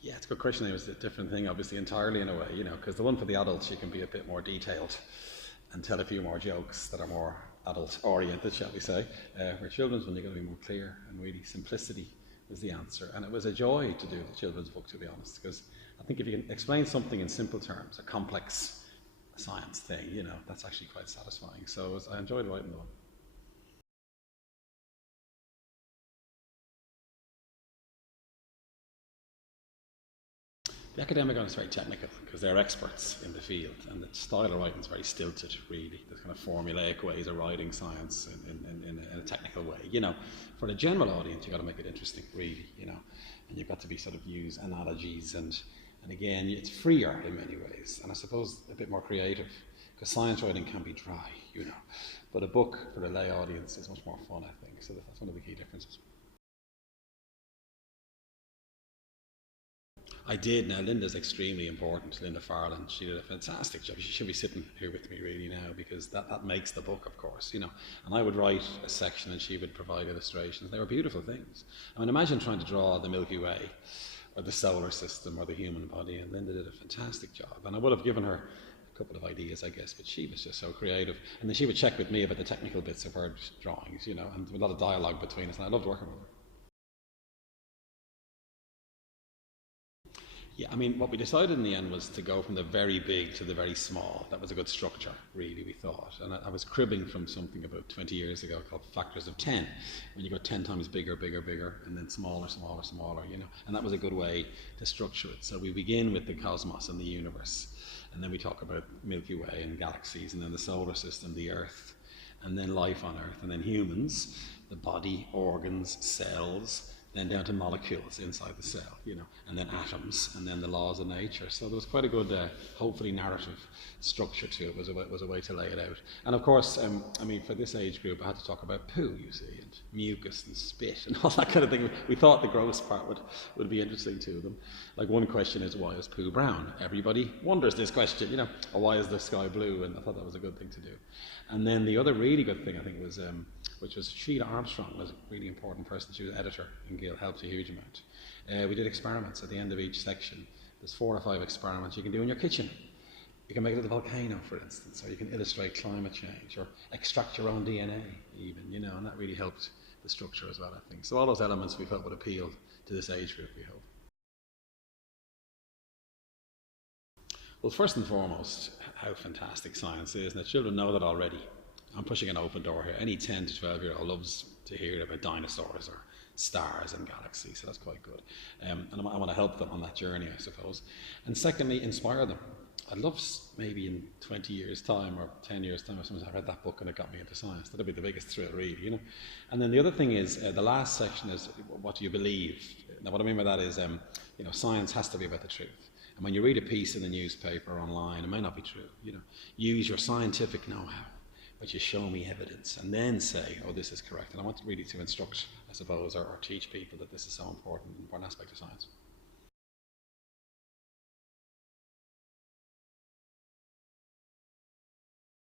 Yeah, it's a good question. It was a different thing, obviously, entirely in a way, because the one for the adults, you can be a bit more detailed and tell a few more jokes that are more adult-oriented, shall we say. For children's one, you've got to be more clear, and really simplicity was the answer. And it was a joy to do the children's book, to be honest, because I think if you can explain something in simple terms, a complex science thing, that's actually quite satisfying. So I enjoyed writing the one. The academic one is very technical because they're experts in the field, and the style of writing is very stilted, really. There's kind of formulaic ways of writing science in a technical way. For the general audience, you've got to make it interesting, really, and you've got to be sort of use analogies, and again, it's freer in many ways, and I suppose a bit more creative, because science writing can be dry, but a book for the lay audience is much more fun, I think, so that's one of the key differences. I did. Now, Linda's extremely important, Linda Fahrlin. She did a fantastic job. She should be sitting here with me really now, because that makes the book, of course, And I would write a section and she would provide illustrations. They were beautiful things. I mean, imagine trying to draw the Milky Way or the solar system or the human body, and Linda did a fantastic job. And I would have given her a couple of ideas, I guess, but she was just so creative. And then she would check with me about the technical bits of her drawings, and a lot of dialogue between us, and I loved working with her. Yeah, I mean, what we decided in the end was to go from the very big to the very small. That was a good structure, really, we thought. And I was cribbing from something about 20 years ago called factors of 10, when you go 10 times bigger, bigger, bigger, and then smaller, smaller, smaller, And that was a good way to structure it. So we begin with the cosmos and the universe, and then we talk about Milky Way and galaxies, and then the solar system, the Earth, and then life on Earth, and then humans, the body, organs, cells, then down to molecules inside the cell, and then atoms, and then the laws of nature. So there was quite a good, hopefully, narrative structure to it. Was a way to lay it out. And of course, I mean, for this age group, I had to talk about poo, you see, and mucus and spit and all that kind of thing. We thought the gross part would be interesting to them. Like, one question is, why is poo brown? Everybody wonders this question, or why is the sky blue? And I thought that was a good thing to do. And then the other really good thing, I think, was which was Sheila Armstrong was a really important person. She was an editor in Gill, helped a huge amount. We did experiments at the end of each section. There's 4 or 5 experiments you can do in your kitchen. You can make a little volcano, for instance, or you can illustrate climate change, or extract your own DNA even, and that really helped the structure as well, I think. So all those elements we felt would appeal to this age group, we hope. Well, first and foremost, how fantastic science is, and the children know that already. I'm pushing an open door here. Any 10 to 12-year-old loves to hear about dinosaurs or stars and galaxies, so that's quite good. And I want to help them on that journey, I suppose. And secondly, inspire them. I'd love maybe in 20 years' time or 10 years' time, if someone's read that book and it got me into science. That'd be the biggest thrill, really, And then the other thing is, the last section is, what do you believe? Now, what I mean by that is, science has to be about the truth. And when you read a piece in the newspaper or online, it may not be true, Use your scientific know-how, but you show me evidence and then say, oh, this is correct. And I want really to instruct, I suppose, or teach people that this is so important, an important aspect of science.